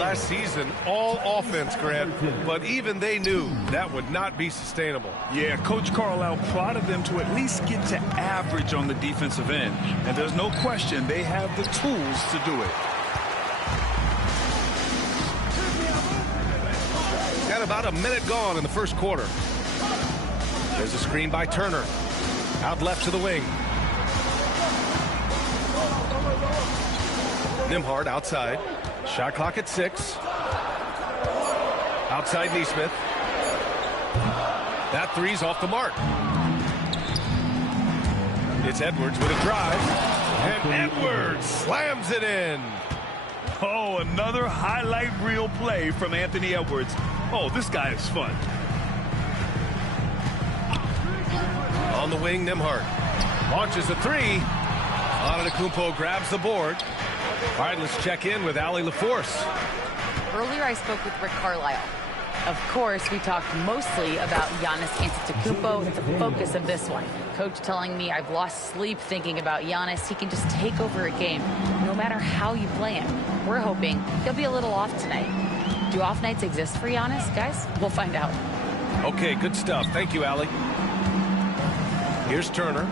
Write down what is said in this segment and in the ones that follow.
last season, all offense, Grant, but even they knew that would not be sustainable. Yeah, Coach Carlisle prodded them to at least get to average on the defensive end. And there's no question they have the tools to do it. Got about a minute gone in the first quarter. There's a screen by Turner. Out left to the wing. Nembhard outside. Shot clock at 6. Outside Nesmith. That three's off the mark. It's Edwards with a drive. And Edwards slams it in. Oh, another highlight reel play from Anthony Edwards. Oh, this guy is fun. On the wing, Nembhard launches a three. Antetokounmpo grabs the board. All right, let's check in with Allie LaForce. Earlier, I spoke with Rick Carlisle. Of course, we talked mostly about Giannis Antetokounmpo. It's the focus of this one. Coach telling me I've lost sleep thinking about Giannis. He can just take over a game, no matter how you play him. We're hoping he'll be a little off tonight. Do off nights exist for Giannis, guys? We'll find out. Okay, good stuff. Thank you, Allie. Here's Turner.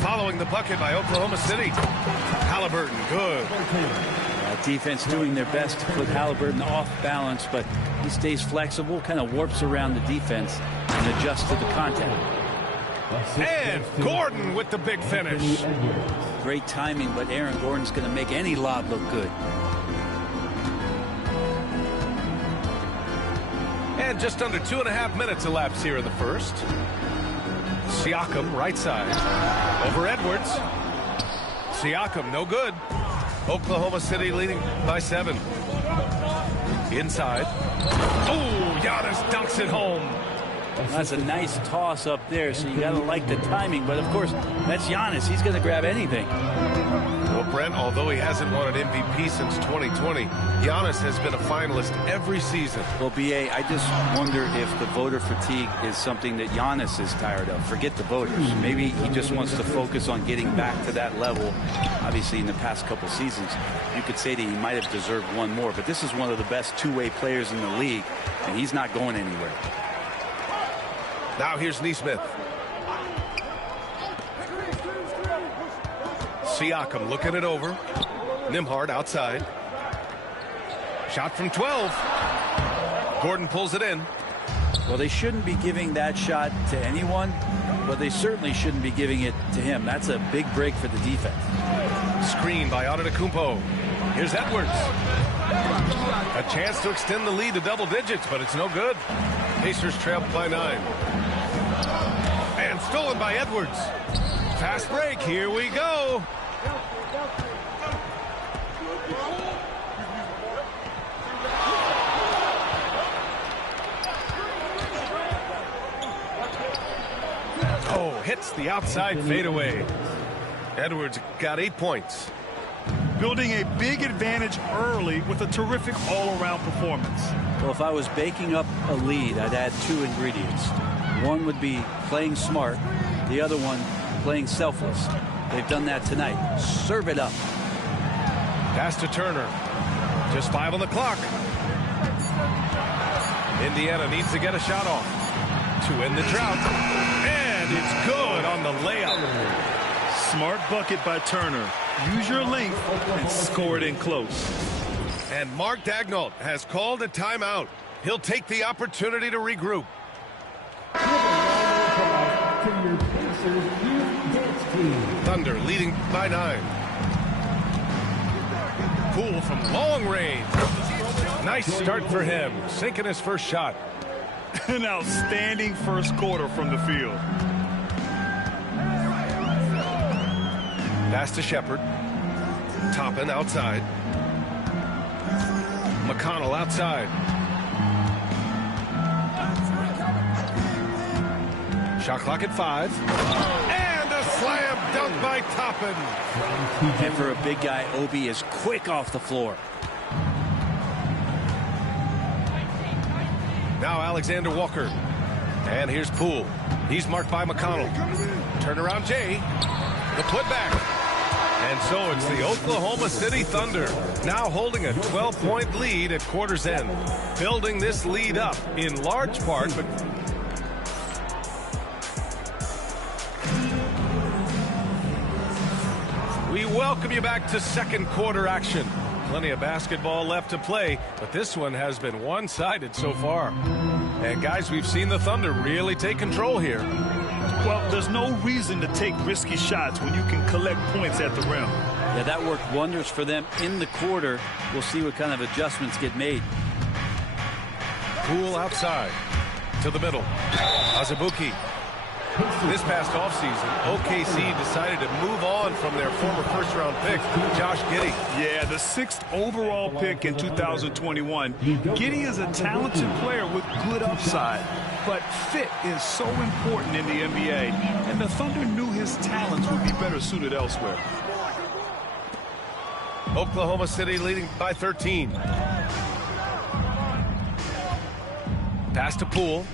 Following the bucket by Oklahoma City. Halliburton, good. Defense doing their best to put Halliburton off balance, but he stays flexible, kind of warps around the defense and adjusts to the contact. And Gordon with the big finish. Great timing, but Aaron Gordon's going to make any lob look good. And just under 2.5 minutes elapsed here in the first. Siakam, right side. Over Edwards. Siakam, no good. Oklahoma City leading by 7. Inside. Oh, Giannis dunks it home. That's a nice toss up there, so you got to like the timing. But, of course, that's Giannis. He's going to grab anything. Well, Brent, although he hasn't won an MVP since 2020, Giannis has been a finalist every season. Well, B.A., I just wonder if the voter fatigue is something that Giannis is tired of. Forget the voters. Maybe he just wants to focus on getting back to that level. Obviously, in the past couple seasons, you could say that he might have deserved one more. But this is one of the best two-way players in the league, and he's not going anywhere. Now here's Nesmith. Siakam looking it over. Nembhard outside. Shot from 12. Gordon pulls it in. Well, they shouldn't be giving that shot to anyone, but they certainly shouldn't be giving it to him. That's a big break for the defense. Screen by Antetokounmpo. Here's Edwards. A chance to extend the lead to double digits, but it's no good. Pacers trail by 9. And stolen by Edwards. Fast break. Here we go. Oh, hits the outside fadeaway. Edwards got 8 points. Building a big advantage early with a terrific all-around performance. Well, if I was baking up a lead, I'd add 2 ingredients. One would be playing smart. The other one, playing selfless. They've done that tonight. Serve it up. Pass to Turner. Just 5 on the clock. Indiana needs to get a shot off to end the drought. And it's good on the layup. Smart bucket by Turner. Use your length and score it in close. And Mark Daigneault has called a timeout. He'll take the opportunity to regroup. Thunder leading by 9. Poole from long range. Nice start for him, sinking his first shot. An outstanding first quarter from the field. Pass to Shepard. Toppin outside. McConnell outside. Shot clock at 5. And a slam dunk by Toppin. And for a big guy, Obi is quick off the floor. Now Alexander Walker. And here's Poole. He's marked by McConnell. Turnaround Jay. The putback. And so it's the Oklahoma City Thunder now holding a 12-point lead at quarter's end. Building this lead up in large part, but we welcome you back to second quarter action. Plenty of basketball left to play, but this one has been one-sided so far. And guys, we've seen the Thunder really take control here. Well, there's no reason to take risky shots when you can collect points at the rim. Yeah, that worked wonders for them in the quarter. We'll see what kind of adjustments get made. Poole outside to the middle. Azubuike. This past offseason, OKC decided to move on from their former first-round pick, Josh Giddey. Yeah, the 6th overall pick in 2021. Giddey is a talented player with good upside, but fit is so important in the NBA, and the Thunder knew his talents would be better suited elsewhere. Oklahoma City leading by 13. Pass to Poole.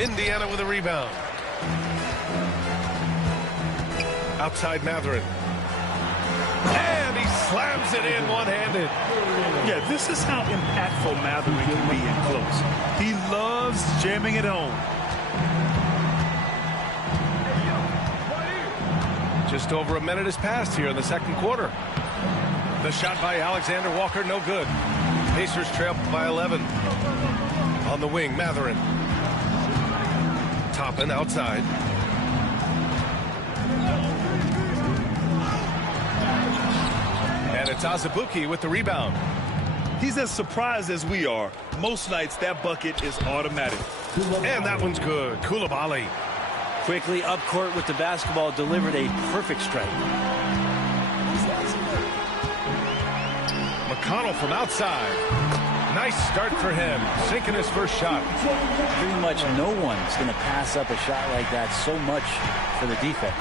Indiana with a rebound. Outside Mathurin. And he slams it in one-handed. Yeah, this is how impactful Mathurin can be in close. He loves jamming it home. Just over a minute has passed here in the second quarter. The shot by Alexander Walker, no good. Pacers trail by 11. On the wing, Mathurin. Toppin outside. And it's Azubuike with the rebound. He's as surprised as we are. Most nights that bucket is automatic. And that one's good. Coulibaly. Quickly up court with the basketball, delivered a perfect strike. McConnell from outside. Nice start for him, sinking his first shot. Pretty much no one's going to pass up a shot like that so much for the defense.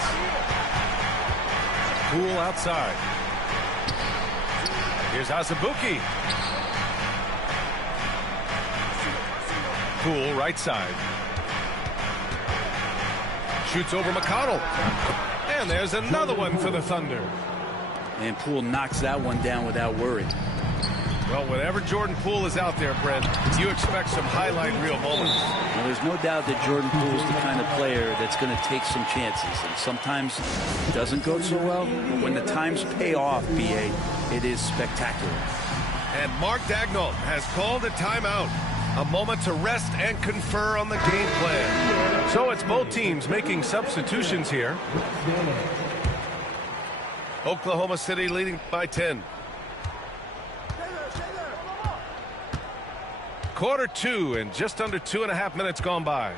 Poole outside. Here's Azubuike. Poole right side. Shoots over McConnell. And there's another one for the Thunder. And Poole knocks that one down without worry. Well, whenever Jordan Poole is out there, Brent, you expect some highlight reel moments. Well, there's no doubt that Jordan Poole's the kind of player that's going to take some chances. And sometimes it doesn't go so well. But when the times pay off, B.A., it is spectacular. And Mark Daigneault has called a timeout. A moment to rest and confer on the game plan. So it's both teams making substitutions here. Oklahoma City leading by 10. Quarter two and just under 2.5 minutes gone by.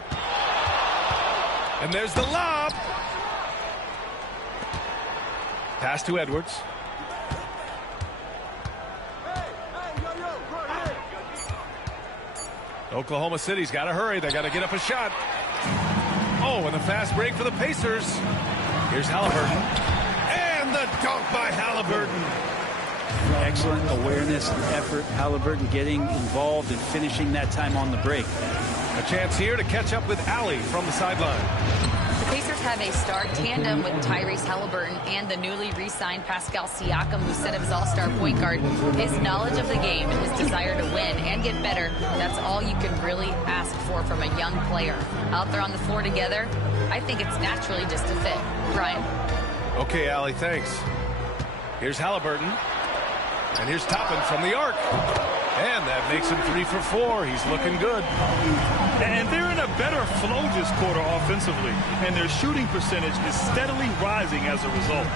And there's the lob. Pass to Edwards. Oklahoma City's got to hurry. They got to get up a shot. Oh, and a fast break for the Pacers. Here's Halliburton. And the dunk by Halliburton. Excellent awareness and effort. Halliburton getting involved and finishing that time on the break. A chance here to catch up with Allie from the sideline. The Pacers have a star tandem with Tyrese Halliburton and the newly re-signed Pascal Siakam, who set up his all-star point guard. His knowledge of the game and his desire to win and get better, that's all you can really ask for from a young player. Out there on the floor together, I think it's naturally just a fit. Brian? Okay, Allie, thanks. Here's Halliburton. And here's Toppin from the arc. And that makes him 3 for 4. He's looking good. And they're in a better flow this quarter offensively. And their shooting percentage is steadily rising as a result.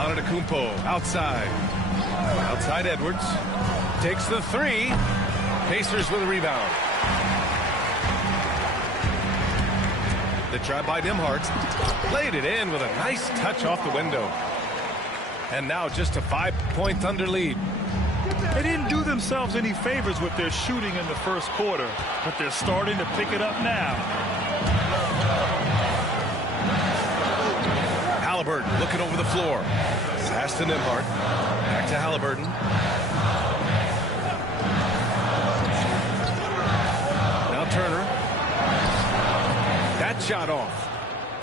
Antetokounmpo outside. Outside Edwards. Takes the 3. Pacers with a rebound. The try by Nembhard. Played it in with a nice touch off the window. And now just a 5-point Thunder lead. They didn't do themselves any favors with their shooting in the first quarter, but they're starting to pick it up now. Halliburton looking over the floor. Pass to Nembhard. Back to Halliburton. Now Turner. That shot off.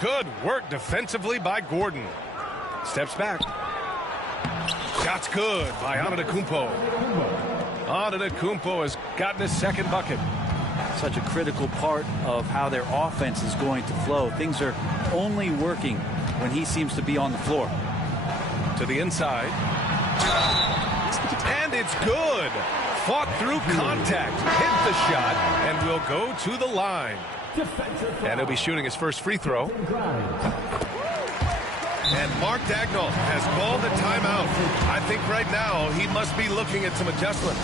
Good work defensively by Gordon. Steps back. Shot's good by Antetokounmpo. Antetokounmpo has gotten his second bucket. Such a critical part of how their offense is going to flow. Things are only working when he seems to be on the floor. To the inside. And it's good. Fought through contact. Hit the shot and will go to the line. And he'll be shooting his first free throw. And Mark Daigneault has called a timeout. I think right now he must be looking at some adjustments.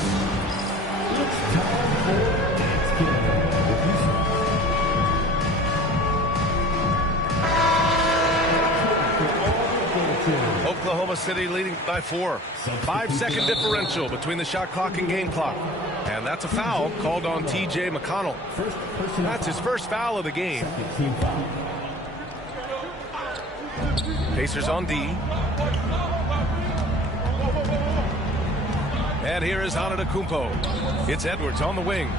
Oklahoma City leading by 4. 5-second differential between the shot clock and game clock. And that's a foul called on T.J. McConnell. That's his first foul of the game. Pacers on D. And here is Antetokounmpo. It's Edwards on the wing.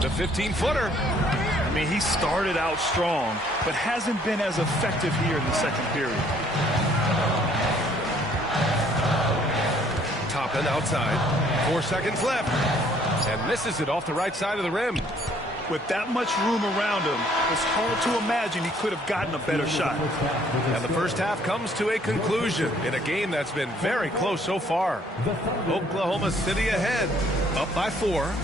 The 15-footer. I mean, he started out strong, but hasn't been as effective here in the second period. Toppin outside. 4 seconds left. And misses it off the right side of the rim. With that much room around him, it's hard to imagine he could have gotten a better shot. And the first half comes to a conclusion in a game that's been very close so far. Oklahoma City ahead, up by 4.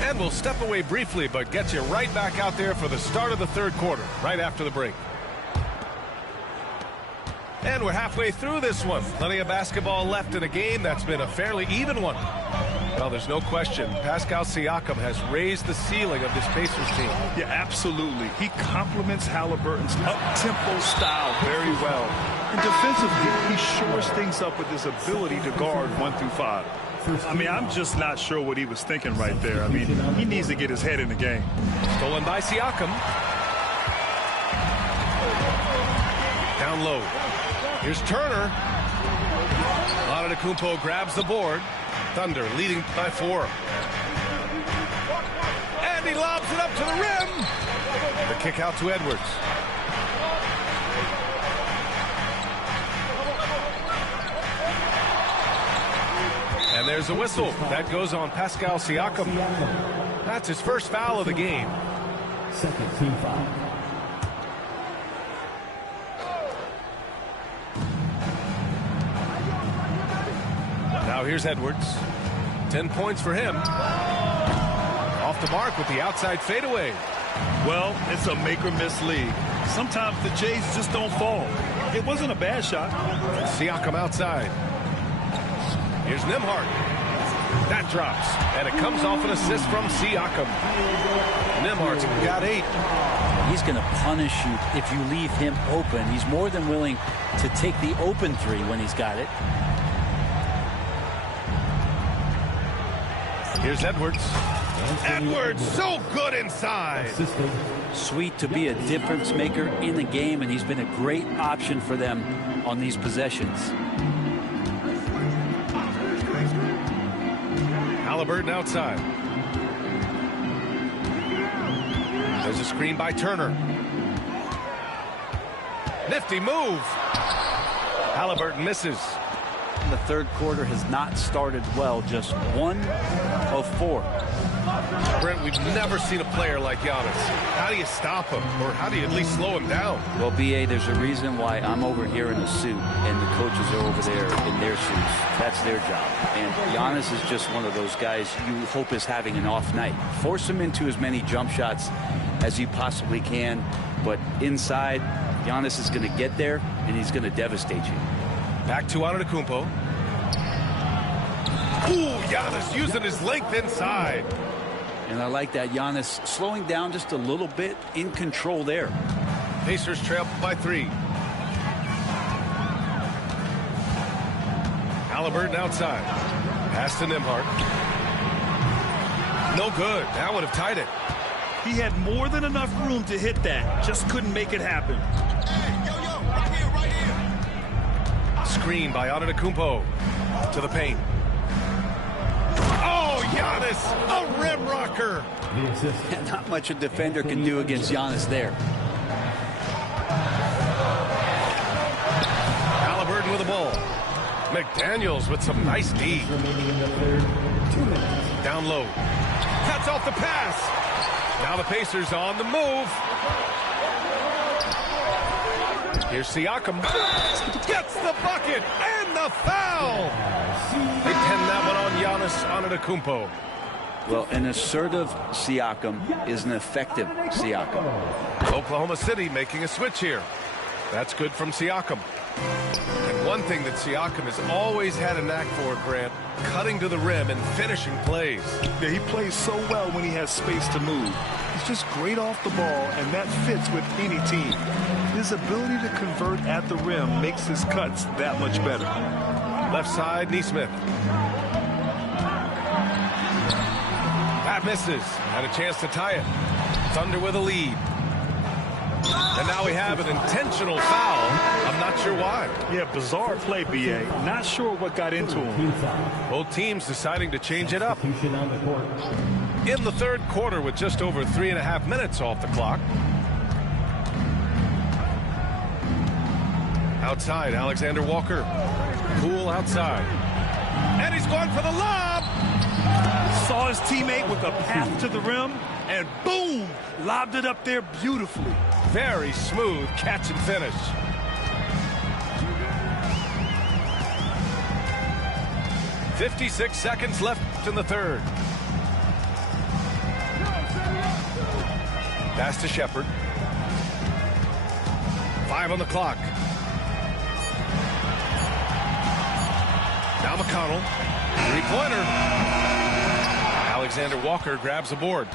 And we'll step away briefly, but get you right back out there for the start of the third quarter, right after the break. And we're halfway through this one. Plenty of basketball left in a game that's been a fairly even one. Well, there's no question. Pascal Siakam has raised the ceiling of this Pacers team. Yeah, absolutely. He complements Halliburton's up-tempo style very well. And defensively, he shores things up with his ability to guard 1 through 5. I mean, I'm just not sure what he was thinking right there. I mean, he needs to get his head in the game. Stolen by Siakam. Down low. Here's Turner. Antetokounmpo grabs the board. Thunder leading by 4. And he lobs it up to the rim. The kick out to Edwards. And there's a whistle. That goes on Pascal Siakam. That's his first foul of the game. Second team foul. Now here's Edwards. 10 points for him. Off the mark with the outside fadeaway. Well, it's a make-or-miss league. Sometimes the Jays just don't fall. It wasn't a bad shot. Siakam outside. Here's Nembhard. That drops, and it comes off an assist from Siakam. Nembhard's got 8. He's going to punish you if you leave him open. He's more than willing to take the open 3 when he's got it. Here's Edwards. Edwards, so good inside. Sweet to be a difference maker in the game, and he's been a great option for them on these possessions. Halliburton outside. There's a screen by Turner. Nifty move. Halliburton misses. The third quarter has not started well, just 1 of 4. Brent, we've never seen a player like Giannis. How do you stop him, or how do you at least slow him down? Well, B.A., there's a reason why I'm over here in a suit and the coaches are over there in their suits. That's their job. And Giannis is just one of those guys you hope is having an off night. Force him into as many jump shots as you possibly can, but inside, Giannis is going to get there, and he's going to devastate you. Back to Antetokounmpo. Ooh, Giannis using his length inside. And I like that. Giannis slowing down just a little bit, in control there. Pacers trail by 3. Halliburton outside. Pass to Nembhard. No good. That would have tied it. He had more than enough room to hit that. Just couldn't make it happen. Hey, yo, right here, right here. screen by Antetokounmpo to the paint. Oh, Giannis, a rim rocker. The assist. Not much a defender can do against Giannis there. Halliburton with the ball. McDaniels with some nice D. Remaining in the third. 2 minutes. Down low. Cuts off the pass. Now the Pacers on the move. Here's Siakam. Gets the bucket and the foul. They pin that one on Giannis Antetokounmpo. Well, an assertive Siakam is an effective Siakam. Oklahoma City making a switch here. That's good from Siakam. And one thing that Siakam has always had a knack for, Grant, cutting to the rim and finishing plays. Yeah, he plays so well when he has space to move. He's just great off the ball, and that fits with any team. His ability to convert at the rim makes his cuts that much better. Left side, Nesmith. That misses. Had a chance to tie it. Thunder with a lead. And now we have an intentional foul. I'm not sure why. Yeah, bizarre play, B.A. Not sure what got into him. Team foul. Both teams deciding to change it up. Substitution on the court. In the third quarter with just over 3.5 minutes off the clock. Outside, Alexander Walker. Poole outside. And he's going for the lob. Saw his teammate with a path to the rim, and boom, lobbed it up there beautifully. Very smooth catch and finish. .56 seconds left in the third. Pass to Shepard. 5 on the clock. Now McConnell. Three-pointer. Alexander Walker grabs the board.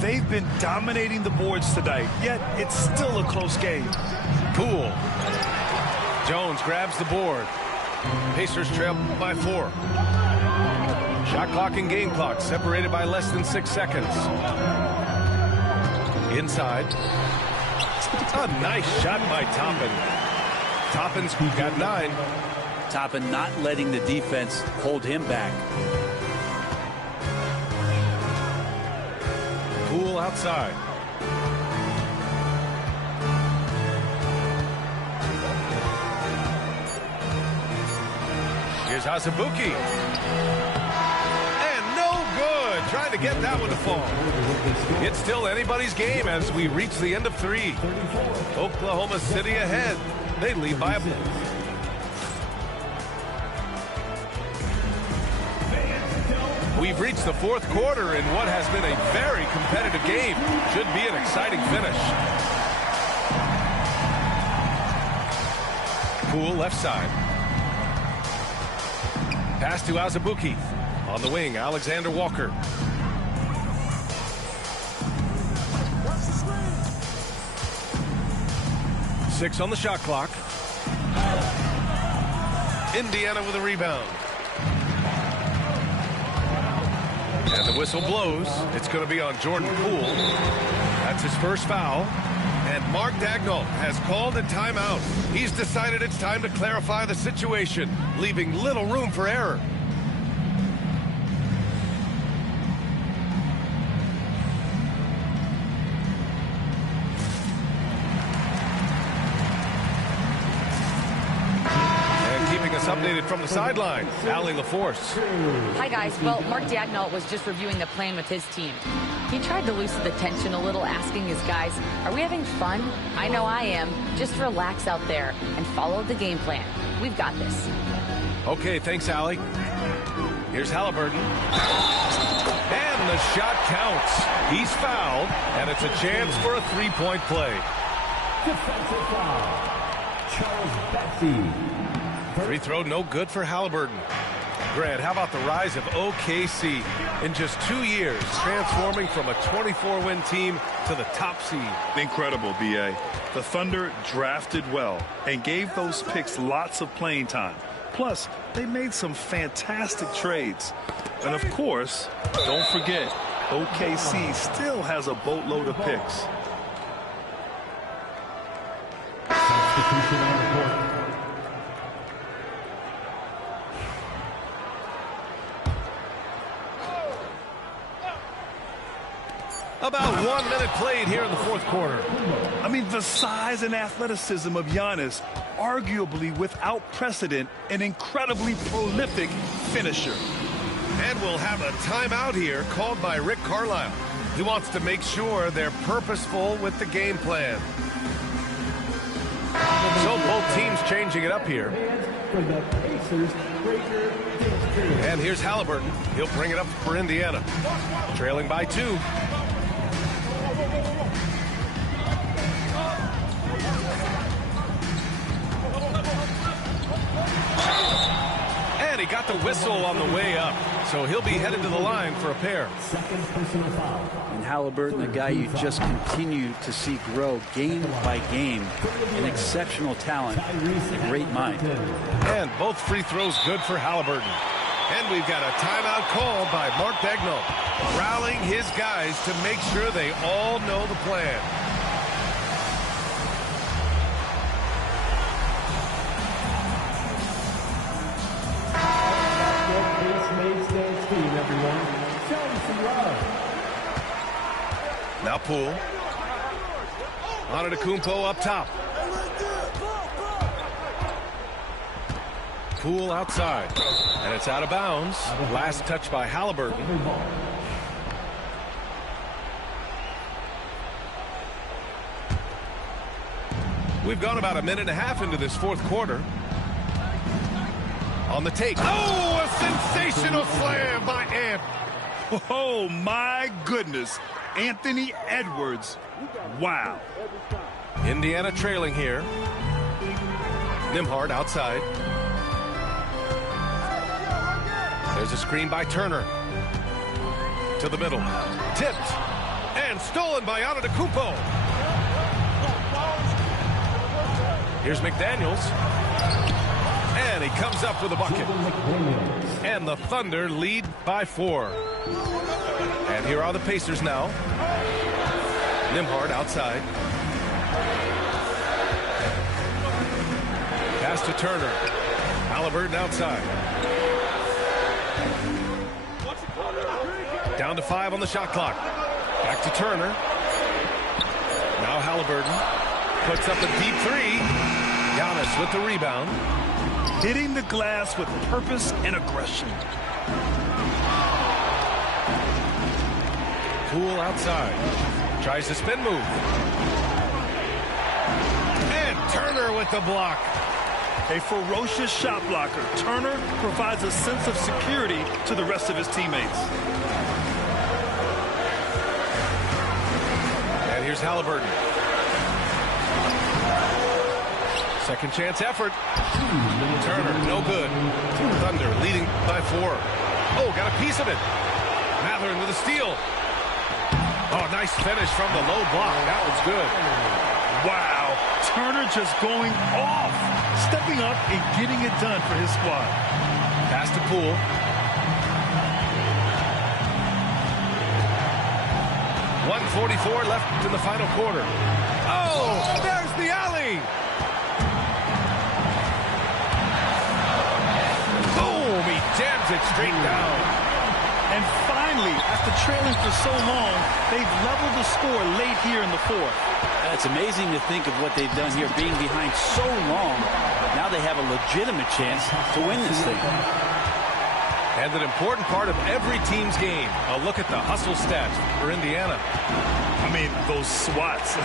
They've been dominating the boards tonight, yet it's still a close game. Poole. Jones grabs the board. Pacers trail by 4. Shot clock and game clock separated by less than 6 seconds. Inside. A nice shot by Toppin. Toppin's got 9. Toppin not letting the defense hold him back. Poole outside. Here's Azubuike. And no good. Trying to get that one to fall. It's still anybody's game as we reach the end of 3. Oklahoma City ahead. They lead by a point. We've reached the fourth quarter in what has been a very competitive game. Should be an exciting finish. Poole left side. Pass to Azubuike. On the wing, Alexander Walker. Six on the shot clock. Indiana with a rebound. And the whistle blows. It's going to be on Jordan Poole. That's his first foul. And Mark Daigneault has called a timeout. He's decided it's time to clarify the situation, leaving little room for error. Updated from the sideline, Allie LaForce. Hi, guys. Well, Mark Daigneault was just reviewing the plan with his team. He tried to loosen the tension a little, asking his guys, are we having fun? I know I am. Just relax out there and follow the game plan. We've got this. Okay, thanks, Allie. Here's Halliburton. And the shot counts. He's fouled, and it's a chance for a three-point play. Defensive foul. Charles Bassey. Free throw no good for Halliburton. Grant, how about the rise of OKC in just 2 years, transforming from a 24-win team to the top seed? Incredible, B.A. The Thunder drafted well and gave those picks lots of playing time. Plus, they made some fantastic trades. And of course, don't forget, OKC still has a boatload of picks. Substitution on the court. About 1 minute played here in the fourth quarter. I mean, the size and athleticism of Giannis, arguably without precedent, an incredibly prolific finisher. And we'll have a timeout here called by Rick Carlisle. He wants to make sure they're purposeful with the game plan. So both teams changing it up here. And here's Halliburton. He'll bring it up for Indiana. Trailing by 2. And he got the whistle on the way up. So he'll be headed to the line for a pair. Second personal foul. And Halliburton, a guy you just continue to see grow game by game. An exceptional talent, a great mind. And both free throws good for Halliburton. And we've got a timeout called by Mark Daigneault, rallying his guys to make sure they all know the plan. Now Poole. Antetokounmpo up top. Poole outside. And it's out of bounds. Last touch by Halliburton. We've gone about a minute and a half into this fourth quarter. On the take. Oh, a sensational slam by Ant. Oh, my goodness. Anthony Edwards. Wow. Indiana trailing here. Nembhard outside. There's a screen by Turner. To the middle. Tipped. And stolen by Antetokounmpo. Here's McDaniels. And he comes up with a bucket. And the Thunder lead by 4. And here are the Pacers now. Nembhard outside. Pass to Turner. Halliburton outside. Down to 5 on the shot clock. Back to Turner. Now Halliburton puts up a deep 3. Giannis with the rebound. Hitting the glass with purpose and aggression. Poole outside. Tries to spin move. And Turner with the block. A ferocious shot blocker. Turner provides a sense of security to the rest of his teammates. And here's Halliburton. Second chance effort. Turner, no good. Thunder leading by 4. Oh, got a piece of it. Mathurin with a steal. Oh, nice finish from the low block. That was good. Wow. Turner just going off. Stepping up and getting it done for his squad. Pass to Poole. .144 left in the final quarter. Oh, there's the alley. Boom, he jams it straight down. And finally, after trailing for so long, they've leveled the score late here in the fourth. It's amazing to think of what they've done here, being behind so long. Now they have a legitimate chance to win this thing. And an important part of every team's game. A look at the hustle stats for Indiana. I mean, those swats,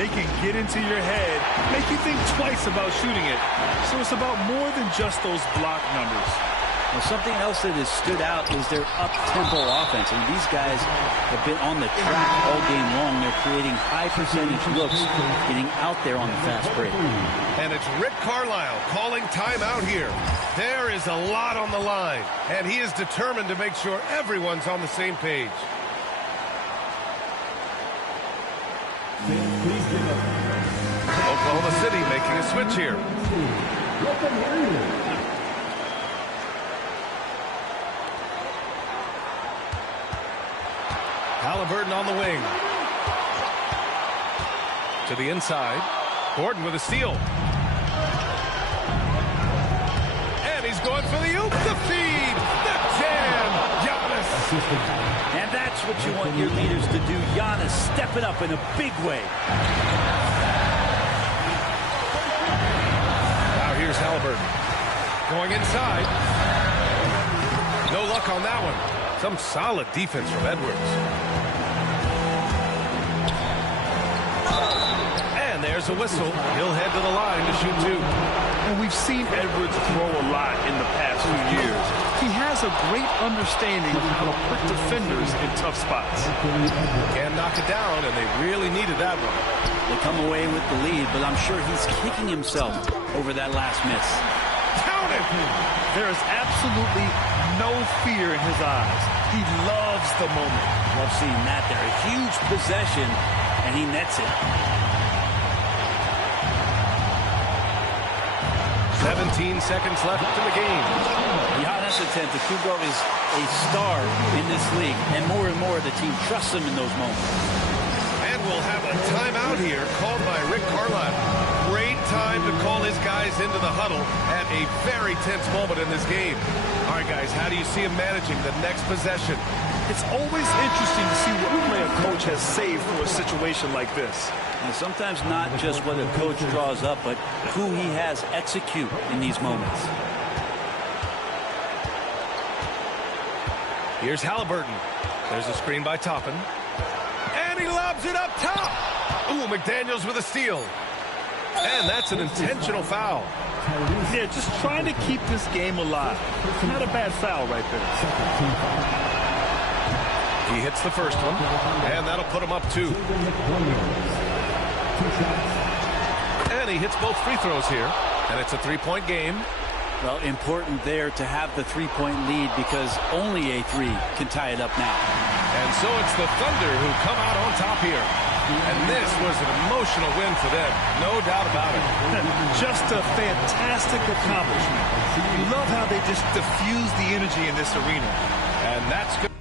they can get into your head, make you think twice about shooting it. So it's about more than just those block numbers. Well, something else that has stood out is their up-tempo offense. And these guys have been on the track all game long. They're creating high-percentage looks, getting out there on the fast break. And it's Rick Carlisle calling timeout here. There is a lot on the line, and he is determined to make sure everyone's on the same page. Oklahoma City making a switch here. Halliburton on the wing. To the inside. Gordon with a steal. And he's going for the oop, the feed, the jam. Giannis. And that's what you want your leaders to do. Giannis stepping up in a big way. Now here's Halliburton. Going inside. No luck on that one. Some solid defense from Edwards. And there's a whistle. He'll head to the line to shoot two. And we've seen Edwards throw a lot in the past few years. He has a great understanding of how to put defenders in tough spots. Can knock it down, and they really needed that one. They come away with the lead, but I'm sure he's kicking himself over that last miss. Count it! There is absolutely no fear in his eyes. He loves the moment. Love seeing that there. A huge possession, and he nets it. 17 seconds left in the game. Giannis Antetokounmpo is a star in this league, and more the team trusts him in those moments. And we'll have a timeout here called by Rick Carlisle. Great time to call his guys into the huddle at a very tense moment in this game. All right, guys, how do you see him managing the next possession? It's always interesting to see what play a coach has saved for a situation like this. And sometimes not just what a coach draws up, but who he has execute in these moments. Here's Halliburton. There's a screen by Toppin. And he lobs it up top. Ooh, McDaniels with a steal. And that's an intentional foul. Yeah, just trying to keep this game alive. Not a bad foul right there. He hits the first one, and that'll put him up two. And he hits both free throws here, and it's a three-point game. Well, important there to have the three-point lead because only a three can tie it up now. And so it's the Thunder who come out on top here. And this was an emotional win for them, no doubt about it. Just a fantastic accomplishment. You love how they just diffuse the energy in this arena. And that's good.